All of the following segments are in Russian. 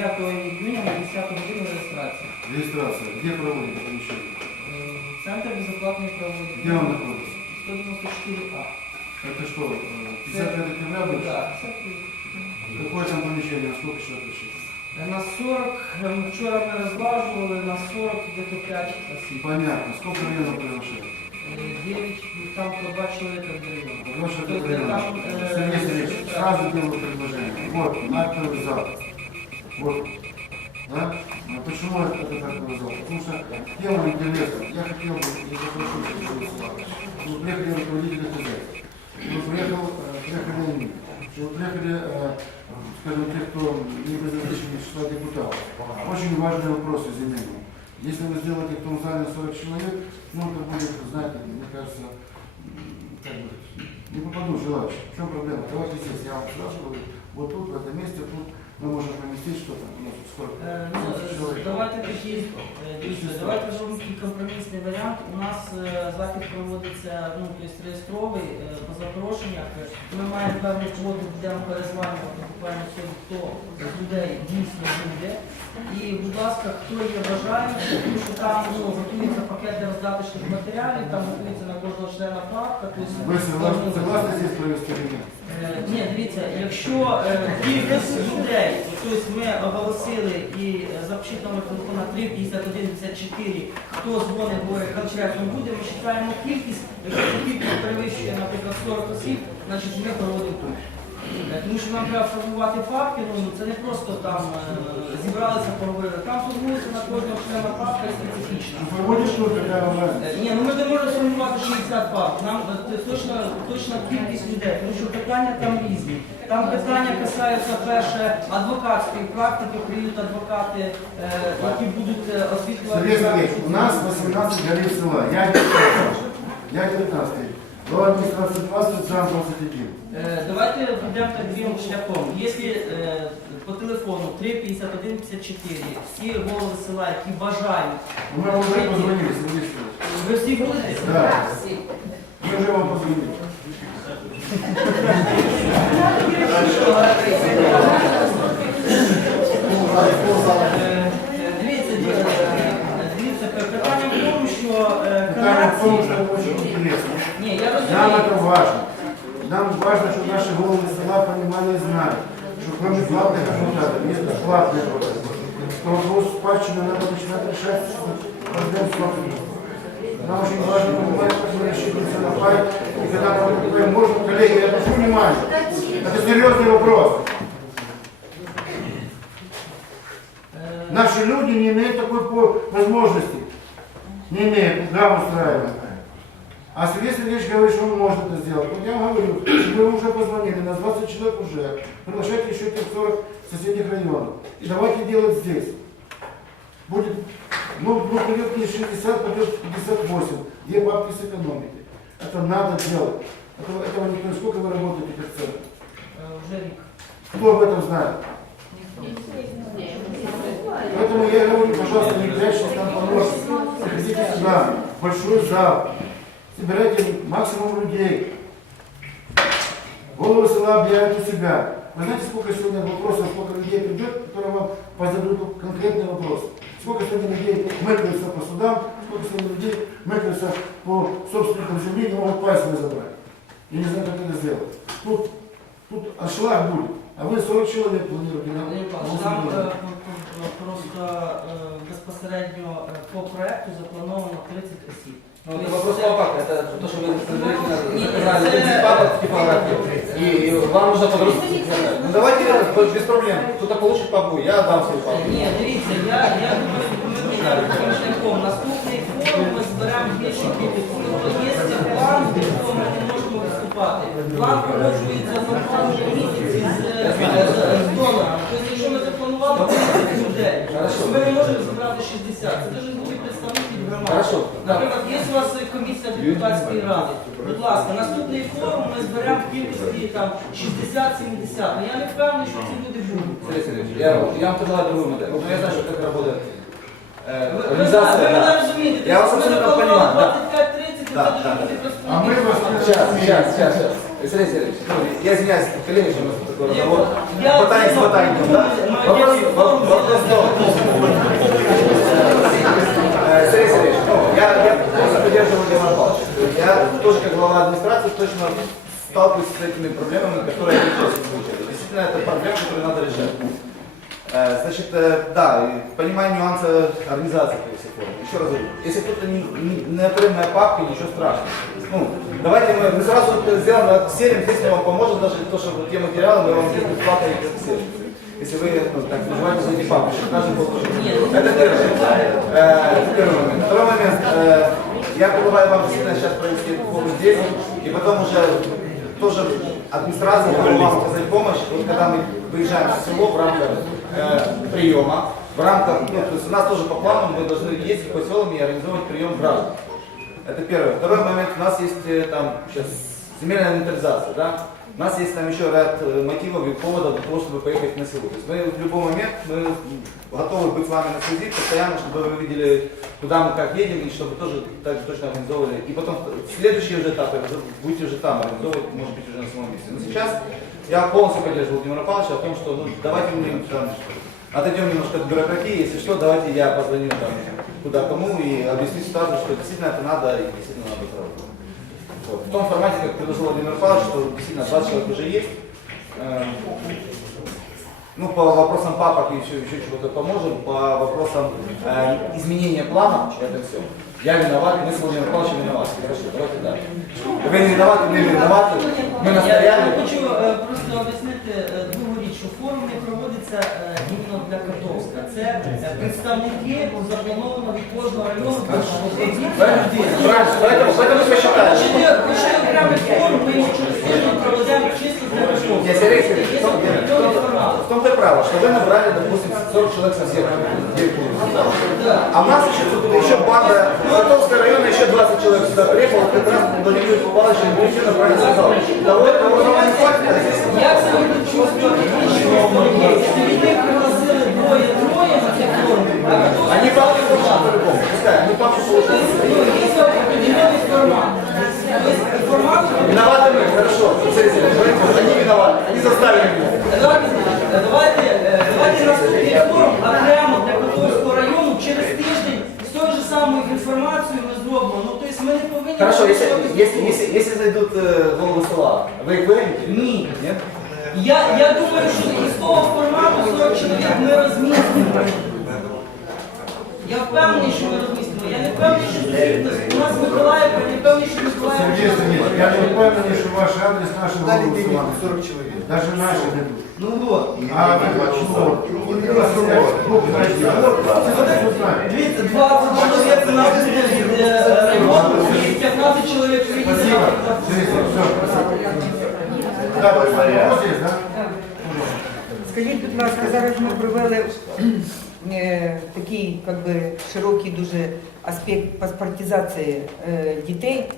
9 июня на 10 годину реєстрація. Регистрация. Где проводите помещение? Е, Центр безоплатної проводки. Где он находится? 194А. Это что, э, 50 октября будет? Так, це Какое там помещение? Сколько человек решили? На 40, ем, вчора ми розлажували, на 40 где-то 5 осіб. Понятно. Сколько районов приглашают? Е, 9, там по 2 чоловіка в деревні. Ваше Тобто предложение. там, е, Сергей Сергеевич, сразу делаю предложение. Вот, актовый зал. Вот. Да? А почему это актовый зал? Потому что тема интересна. Я хотел бы, чтобы вы слушали. Вы приехали руководители хозяйства. Вы приехал, э, приехали они. Что вы приехали, э, скажем, те, кто не из числа депутатов. Очень важный вопрос земельный. Если вы сделаете в том зале на 40 человек, ну это будет, знаете, мне кажется, как бы, не попаду желающих. В чем проблема? Давайте здесь, я вам сразу говорю, вот тут, в этом месте, тут мы можем поместить что-то, у нас тут сколько? Е, Ну, 20 человек. давайте тоді, е, дивіться, давайте зробимо такий компромісний варіант. У нас е, захід проводиться, ну, тобто реєстровий, е, по запрошеннях. Ми маємо певну квоту, будемо перезванювати буквально сьогодні, хто з людей дійсно буде. І, будь ласка, хто є бажаючий, тому що там ну, готується пакет для роздаточних матеріалів, там готується на кожного члена парка. Тобто, Вы согласны, кожен- согласны здесь провести или нет? Е, Ні, дивіться, якщо е, кількість людей, тобто ми оголосили і е, запишіть номер телефона 35154, хто дзвонить, говорить, ми буде, ми вважаємо кількість, якщо кількість перевищує, наприклад, 40 осіб, значить ми проводимо тут. Е, Тому що нам треба формувати папки, ну це не просто там е, зібралися, поговорили. Там формується на кожного члена папка специфічна. Проводишь вам? Е, Ні, ну ми не можемо сформувати 60 пар. Нам е, т- точно, точно кількість людей, тому що питання там різні. Там питання касаються перше адвокатської практики, приїдуть адвокати, е, які будуть е, освітлювати. Сергей Сергеевич, у нас 18 горей села, я 19. Я 19. Глава администрации 20, сам 21. Е, Давайте підемо таким шляхом. Якщо е, по телефону 35154 всі голови села, які бажають, Мы вам уже позвонили, Сергеевич. ви всі будете? Да. Мы уже вам позвонили. Е, Дивіться, дивіться, е, дивіться, питання в тому, що е, Питание в том, канадці... Нам это важно. Нам важно, чтобы наши головы села понимали и знали, что кроме платных адвокатов есть бесплатные адвокаты. Что вопрос спадщины надо начинать решать проблем собственности. Нам очень важно понимать, как мы рассчитываемся на пай. И когда мы говорим, можно, коллеги, я прошу внимания. Это серьезный вопрос. Наши люди не имеют такой возможности. Не имеют, да, устраивать. А Сергей Сергеевич говорит, что он может это сделать. Вот я вам говорю, мы уже позвонили, нас 20 человек уже. Приглашайте еще тех 40 соседних районов. И давайте делать здесь. Будет, ну, ну пойдет не 60, пойдет 58. Где бабки сэкономите? Это надо делать. Этого, этого никто не... Сколько вы работаете как центр? е, Вже рік. Кто об этом знает? Поэтому я говорю, пожалуйста, не прячьтесь там помочь. Приходите сюда, большой зал. Собирайте максимум людей. Голову села объявят у себя. Вы знаете, сколько сегодня вопросов, сколько людей придет, которые вам позададут конкретный вопрос? Сколько сегодня людей мыкаются по судам, сколько сегодня людей мыкаются по собственникам земли, не могут свой забрать. Я не знаю, как это сделать. Тут, тут аншлаг будет. А вы 40 человек планируете на Там п- просто е, безпосередньо е, по проекту заплановано 30 осіб. Ну, Тобто это вопрос це- лопаты, это то, что вы предварительно Нет, заказали это- 30 папок в типографии. И, и вам нужно подгрузить. Ну давайте без- без проблем. Кто-то получит папу, я отдам свою папу. Ні, дивіться, я, я думаю, ми підемо таким шляхом. Наступний форум ми зберемо більше кількість. Тобто є план, в якому ми не можемо виступати. План погоджується за два місяці з, з, з донором. Тобто, якщо ми запланували 30 людей, то ми не можемо зібрати 60. Це дуже будуть представники громади. Хорошо. Наприклад, є у вас комісія депутатської ради. Будь ласка, наступний форум ми зберемо в кількості там 60-70. Ну я не впевнений, що ці люди будуть. Сергеевич, я, я вам предлагаю другую модель. Ну, я знаю, что как работает э, Ви, ви, организация. ви мене да. розумієте, Я вас тобто ми абсолютно запланували понимаю, да. 25-30, Да, це да, дуже буде А мы вас Сейчас, сейчас, сейчас, сейчас. Сергей Сергеевич, ну, я извиняюсь, коллеги, что у нас тут такой разговор. Я- Ботаник с я- ботаником, да? я- Вопрос, я- во- вопрос. Э, Сергей Сергеевич, ну, я, я просто поддерживаю Владимира Павловича. Я тоже как глава администрации точно сталкиваюсь с этими проблемами, которые они сейчас. Действительно, это проблема, которую надо решать. Э, Значит, э, да, и понимаю нюансы организации формы. Еще раз говорю, если кто-то не, не, неотрывная папка, ничего страшного. Ну, давайте мы, мы сразу это сделаем, э, серим, здесь мы вам поможем, даже то, что вот те материалы, мы вам здесь бесплатно их серим. Если вы ну, так переживаете за эти папки, чтобы каждый получил. Это первый момент. Э, первый момент. Второй момент. Э, я предлагаю вам действительно сейчас провести эту форму здесь, и потом уже тоже администрация вам оказать помощь, вот когда мы выезжаем в село в рамках э, приема, в рамках, ну, то есть у нас тоже по плану мы должны ездить по селам и организовывать прием граждан. Это первое. Второй момент, у нас есть э, там сейчас земельная инвентаризация, да? У нас есть там еще ряд э, мотивов и поводов для того, чтобы поехать на село. То есть мы в любой момент мы готовы быть с вами на связи постоянно, чтобы вы видели, куда мы как едем, и чтобы тоже так же точно организовывали. И потом следующие уже этапы будете уже там организовывать, может быть, уже на самом месте. Но сейчас я полностью поддерживаю Владимира Павловича о том, что ну, давайте мы там, отойдем немножко от бюрократии, если что, давайте я позвоню там куда кому и объясню ситуацию, что действительно это надо и действительно надо работать. Вот. В том формате, как предложил Владимир Павлович, что действительно 20 человек уже есть. Эм, Ну, по вопросам папок и еще, еще чего-то поможем, по вопросам э, изменения плана, это все. Я виноват, мы с Владимиром Павловичем виноваты. Хорошо, давайте дальше. Ви не виноваты, ми виноваты. Ми Я, я настояли. хочу е, просто об'яснити е, другу річ, що форум не проводиться е, іменно для Котовська. Це е, представники заплановано від кожного району кожного Правильно, поэтому, поэтому мы считаем. Ще окремий форум ми його через тиждень проведемо чисто для Котовська. Я Сергей Сергеевич, Є в том- определенний формат. В том-то и право, что вы набрали, допустим, 40 человек со всех деревень. А у нас еще тут еще банда, человек сюда приехало, как раз Владимир Павлович интуитивно правильно сказал. Того, кого нам не хватит, а здесь Як це ви чувствуєте? Якщо від них пригласили двоє-троє на цей форум, а Котовська Они папку получат по-любому. Пускай, они папку получат. Ну, есть определенный формат. То есть формат, Виноваты мы, хорошо. Сергей Сергеевич, говорите, они виноваты, они заставили меня. давайте, давайте, е, давайте наступний форум окремо для Котовського району через тиждень з тою ж самою інформацією ми зробимо. Хорошо, если, щось если, если, если зайдут э, в голову села, вы их выгоните? Ні. Нет? Я, я думаю, що із того формату 40 чоловік ми розмістимо. Я впевнений, що ми розмістимо. Я не впевнений, що у нас Миколаївка, не впевнений, що Сергей Миколаївка. Сергеевич, я не уверен, что ваш адрес наши Дали головы денег сломаны. 40 человек. Даже наши не идут. Ну вот. А вы что? Ну, подожди, а вот, вот знаете. Дивіться, 20 чоловік у нас буде від е, району і 15 чоловік приїде. Спасибо. Сергей Сергеевич, все. Да, вопрос есть, да? Скажіть, будь ласка, зараз ми провели е, такий как би, широкий дуже аспект паспортизації е, дітей,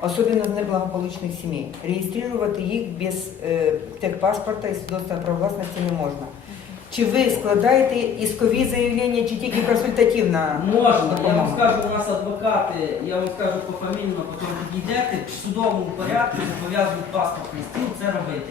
Особливо з неблагополучних сімей. Реєструвати їх без е, техпаспорта і свідоцтва про власності не можна. Чи ви складаєте іскові заявлення, чи тільки консультативна Можна, я вам скажу, у нас адвокати, я вам скажу пофамільно, потім підійдете, в судовому порядку зобов'язують паспортний стіл це робити.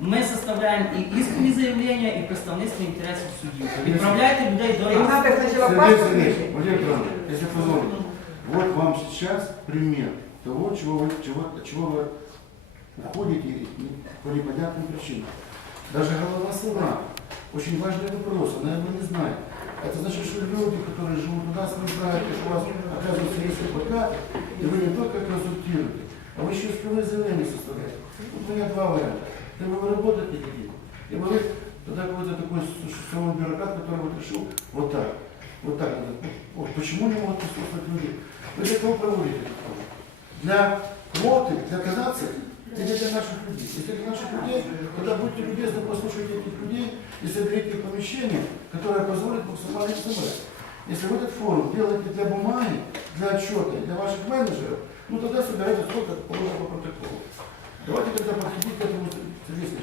Ми составляємо і іскові заявлення, і представництво інтересів судів. Відправляйте людей до нас. треба спочатку Сергей паспорт. Сергеевич, Владимир Петрович, если позволите, вот вам сейчас пример того, чего вы, чего, чего вы уходите по непонятным причинам. Даже голова села. Очень важный вопрос, она его не знает. Это значит, что люди, которые живут у нас, не знают, что у вас, оказывается, есть адвокат, и вы не только консультируете, а вы еще исковые заявления составляете. Вот у меня два варианта. Либо вы работаете такие, либо вы тогда какой-то такой существовой бюрократ, который вот решил вот так. Вот так. Вот почему не могут присутствовать люди? Вы для кого проводите форум? Для квоты, для казаться или для наших людей? Если для наших людей, тогда будьте любезны, послушайте этих людей и соберите помещение, которое позволит максимально собрать. Если вы этот форум делаете для бумаги, для отчета, для ваших менеджеров, ну тогда собирайте сколько положено по протоколу. Давайте тогда подходить к этому, Сергей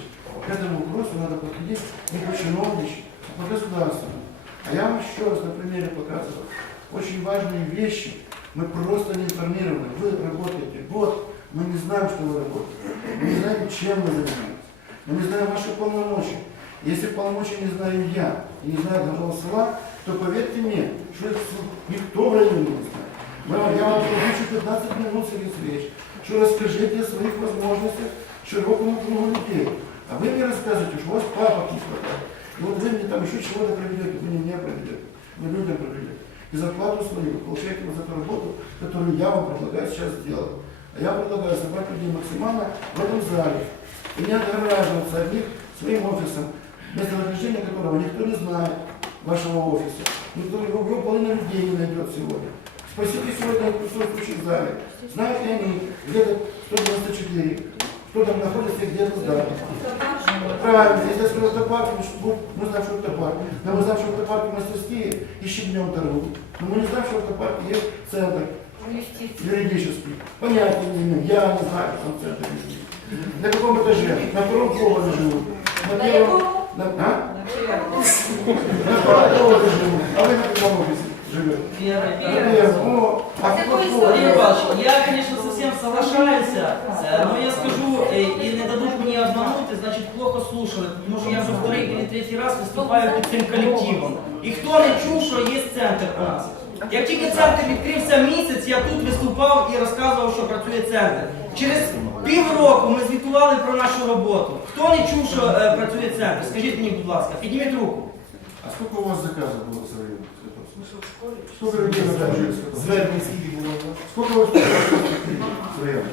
к этому вопросу надо подходить не по-чиновничьи, а по-государственному. А я вам еще раз на примере показывал очень важные вещи. Мы просто не информированы. Вы работаете год, Мы не знаем, что вы работаете. Мы не знаем, чем вы занимаетесь. Мы не знаем ваших полномочий. Если полномочий не знаю я и не знаю глава села, то поверьте мне, что это никто в районе не знает. Я вам получу 15 минут среди встреч, что расскажите о своих возможностях широкому кругу людей. А вы мне рассказываете, что у вас папа хватает. И вот вы мне там еще чего-то проведете, вы не меня проведете, вы людям проведете. И зарплату свою получаете вот за ту работу, которую я вам предлагаю сейчас сделать. А я предлагаю собрать людей максимально в этом зале. И не отгораживаться от них своим офисом, местонахождение которого никто не знает, вашего офиса. Никто его, половина людей не найдет сегодня. Спросите сегодня, что случится в зале. Знают ли они, где-то 194, кто там находится и где-то здание. Правильно, если я скажу автопарк, мы, знаем, что автопарк. Но мы знаем, что автопарки мастерские и щебнем торгуют. Но мы не знаем, что автопарк есть центр юридический. Понятия не имею. Я не знаю, что там центр юридический. На каком этаже? На втором поверхе живут. На первом? На, а? На втором поверхе живут. А вы на каком офисе живете? На первом. О, а в каком Владимир поверхе? Иванович, я, конечно, совсем соглашаюсь, э, но я скажу, э, и не дадут мені обманути, значить плохо слушали, тому що я вже вторий или третій раз виступаю під цим колективом. І хто не чув, що є центр у нас? Як тільки центр відкрився місяць, я тут виступав і розказував, що працює центр. Через півроку ми звітували про нашу роботу. Хто не чув, що е, працює центр? Скажіть мені, будь ласка, підніміть руку. А сколько у вас заказов было с района? Сколько людей заказывали? Звернень скільки було? Сколько у вас с района?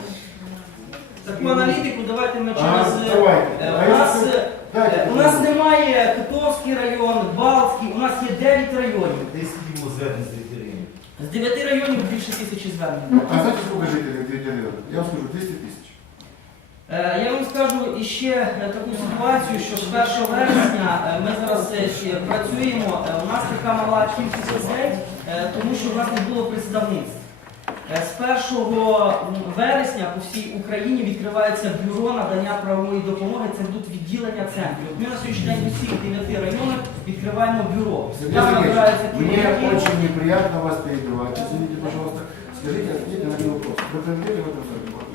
Таку аналітику давайте ми А, через. давайте. е, А У нас, е, Дайте, е, у нас немає Котовський район, Балтський, у нас є 9 районів. Десь скільки було звернень з території? З 9 районів більше тисячі звернень. А знаете, сколько жителей в районе? Я вам скажу, 200 тысяч. Е, Я вам скажу іще е, таку ситуацію, що з 1 вересня е, ми зараз працюємо. У нас така мала кількість людей, тому що в нас не було представництв. Е, З 1 вересня по всій Україні відкривається бюро надання правової допомоги. Це будуть відділення центрів. Ми на сьогоднішній день у всіх 9 районах відкриваємо бюро. Там набираються мне очень неприятно вас перебивать. Извините, пожалуйста. Скажите, ответьте на один вопрос. Вы проведете в этом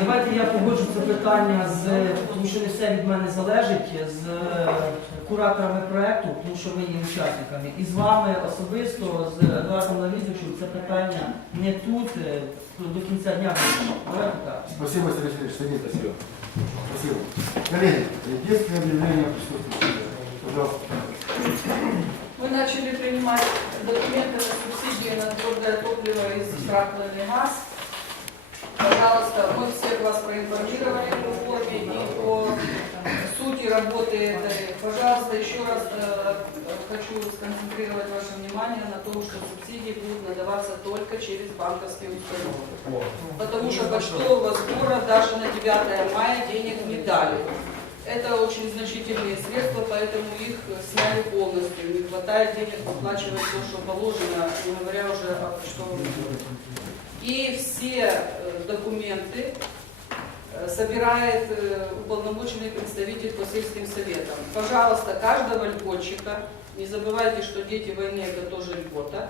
Давайте я погоджу це питання з тому, що не все від мене залежить з е, кураторами проекту, тому що ми є учасниками. І з вами особисто, з Едуардом Лавізовичем, це питання не тут е, до кінця дня. вирішимо. Давайте так. Спасибо, Сергей Сергеевич. Садитесь. Спасибо. Коллеги, детское объявление о присутствии. Пожалуйста. Мы начали принимать документы на субсидии на твердое топливо и скрапленный газ. Пожалуйста, мы всех вас проинформировали по форме и по сути работы этой. Пожалуйста, еще раз э, хочу сконцентрировать ваше внимание на том, что субсидии будут надаваться только через банковские установы. Потому что почтового сбора даже на 9 мая денег не дали. Это очень значительные средства, поэтому их сняли полностью. Не хватает денег выплачивать то, что положено, не говоря уже о почтовом. И все документы э, собирает э, уполномоченный представитель по сельским советам. Пожалуйста, каждого льготчика, не забывайте, что дети войны это тоже льгота,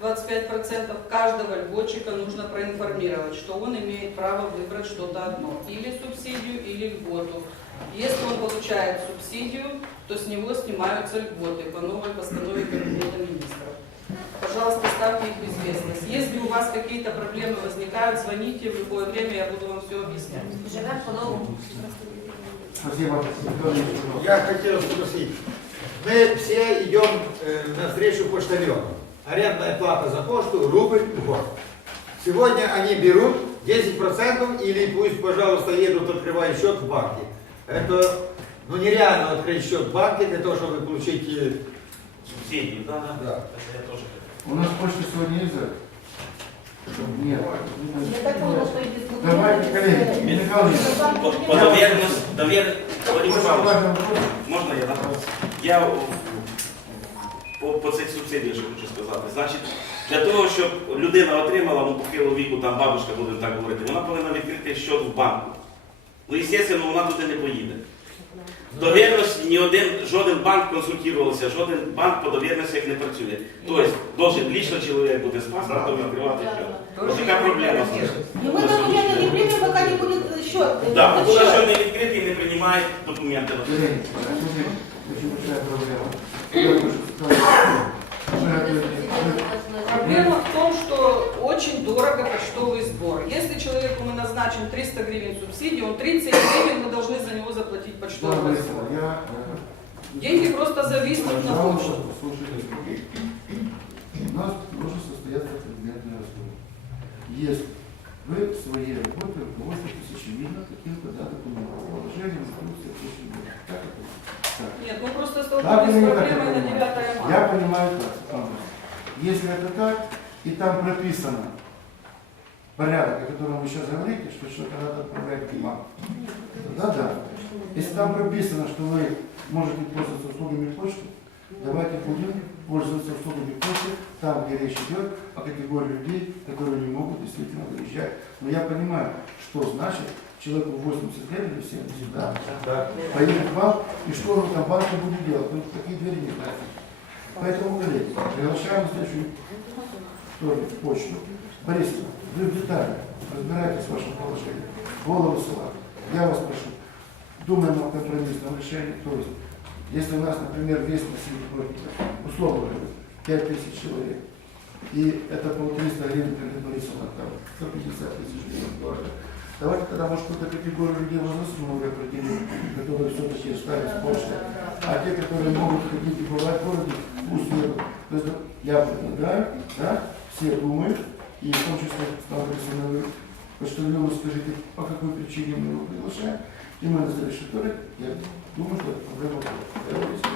25% каждого льготчика нужно проинформировать, что он имеет право выбрать что-то одно, или субсидию, или льготу. Если он получает субсидию, то с него снимаются льготы по новой постанове Кабинета министров. Пожалуйста, ставьте их в известность. Если у вас какие-то проблемы возникают, звоните в любое время, я буду вам все объяснять. Спасибо. Николай Ильич, пожалуйста. Я хотел спросить. Мы все идем э, навстречу почтальонам. Арендная плата за почту рубль в год. Сегодня они берут 10% или пусть, пожалуйста, едут, открывают счет в банке. Это ну, нереально открыть счет в банке для того, чтобы получить... э, Субсидии, да, да. Да. Это я тоже У нас почты сегодня нельзя? Нет. Я так поняла, что эти Давайте, коллеги. Михаил Ильич, По, по довіреності, довір... Владимир очень Іванович, важный вопрос. можна я? да? Я о, по, по цих субсидіях що хочу сказати. Значить, для того, щоб людина отримала ну, похилого віку, там бабушка, будемо так говорити, вона повинна відкрити счет в банку. Ну, звісно, вона туди не поїде. В довірності ні один, жоден банк консультувався, жоден банк по довірностях не працює. Тобто, должен лічно чоловік бути з паспортом відкривати все. Ось така проблема. И мы документы не примем, пока не будет счет. Так, Этот поки счет. що не відкритий, не приймають документи. Коллеги, смотрите, очень большая проблема. Я прошу сказать, мы это- Проблема в том, что очень дорого почтовый сбор. Если человеку мы назначим 300 гривен субсидии, он 30 гривен мы должны за него заплатить почтовый сбор. э, Деньги просто зависнут на послушайте. У нас должен состояться предметный разговор. Если вы в своей работе руководствуетесь очевидно каким-то да, документом, положением, инструкцией, Так это? Так. Нет, мы просто столкнулись с проблемой это на 9 понимаю? марта. Я понимаю так. Ага. Если это так, и там прописано порядок, о котором вы сейчас говорите, что что-то надо отправлять в банк. Да, да. Если там прописано, что вы можете пользоваться услугами почты, давайте будем пользоваться услугами почты там, где речь идет о категории людей, которые не могут действительно выезжать. Но я понимаю, что значит человеку 80 лет или 70, да, поедет в банк, и что он там банке будет делать? Ну, такие двери не знаю. Поэтому, коллеги, приглашаем в следующую в почту. Вы в деталях разбираетесь в вашем положении. Голову села. Я вас прошу, думаем о компромиссном решении. То есть, если у нас, например, весь населенный условно говоря, 5 тысяч человек, и это по 300 гривен, говорит Борисовна, там 150 тысяч гривен. Давайте тогда, может, какую-то категорию людей возрастную определим, которые все-таки стали с почтой. А те, которые могут ходить и бывать в городе, пусть едут. То есть я предлагаю, да, все думают, и в том числе сталкиваются на почтальону, скажите, по какой причине мы его приглашаем. И мы на следующий вторник, я думаю, что эта проблема будет.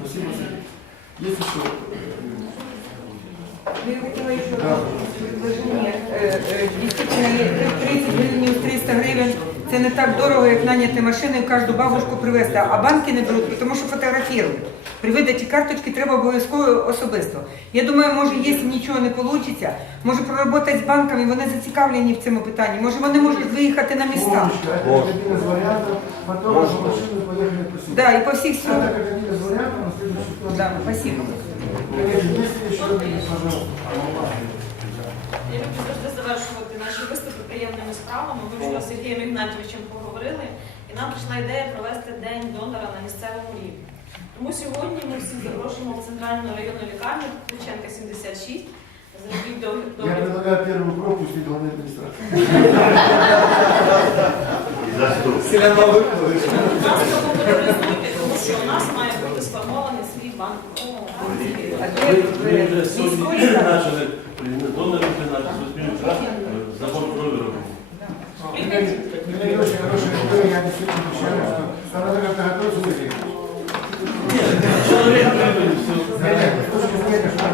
Спасибо, Сергей. Есть еще? Я хотіла ще Да. предложення. Е, е, Дійсно, 30 гривень, 300 гривень це не так дорого, як наняти машину і кожну бабушку привезти. А банки не беруть, тому що фотографують. При видачі карточки треба обов'язково особисто. Я думаю, може, якщо нічого не вийде, може проработати з банками, вони зацікавлені в цьому питанні. Може, вони можуть виїхати на міста. Умничка, это один из вариантов. Потом ваши машины поехали по селу. Да, і по всіх Это селах. как один из вариантов на следующий вторник. Да, спасибо. Коллеги, есть ли еще какие-то, пожалуйста? Я люблю завжди завершувати наші виступи приємними справами. Ми вчора з Сергієм Ігнатьовичем поговорили, і нам прийшла ідея провести день донора на місцевому рівні. Тому сьогодні ми всі запрошуємо в центральну районну лікарню Ключенка 76. Зробіть до, до Я предлагаю первую пропустить главной администрации. Сильно новый вышел. нас популяризуйте, тому що у нас має бути сформований свій банк. Ми вже сьогодні ради? почали донорів призначити забор крові. У меня не очень хорошая история, я действительно обещаю, что надо как-то готовиться к этому. Чоловік прибив, все. Нет, нет, с точки зрения, что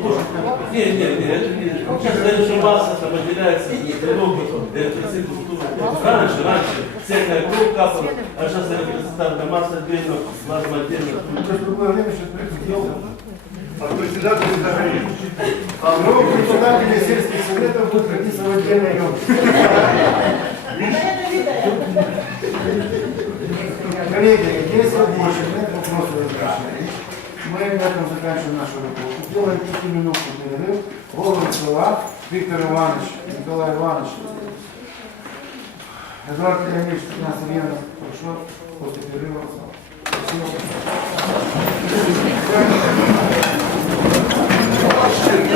кушать, не кушать, как Ні, ні, ні, це не. Це що маса там виділяється, дефіцит культури. Раніше, раніше, всякая кров капала, а зараз я там масса отдельно, плазма отдельно. То есть в другое время сейчас придется делать. А председатель Захарин. А новый председатель сельских советов будет родиться в отдельной емкости. Коллеги, если больше нет вопросов разрешения, мы на этом заканчиваем нашу работу. Делаем пятиминутный перерыв. Голова села, Виктор Иванович, Николай Иванович, Эдуард Леонидович, 15 Ильяна, прошу, после перерыва. Спасибо.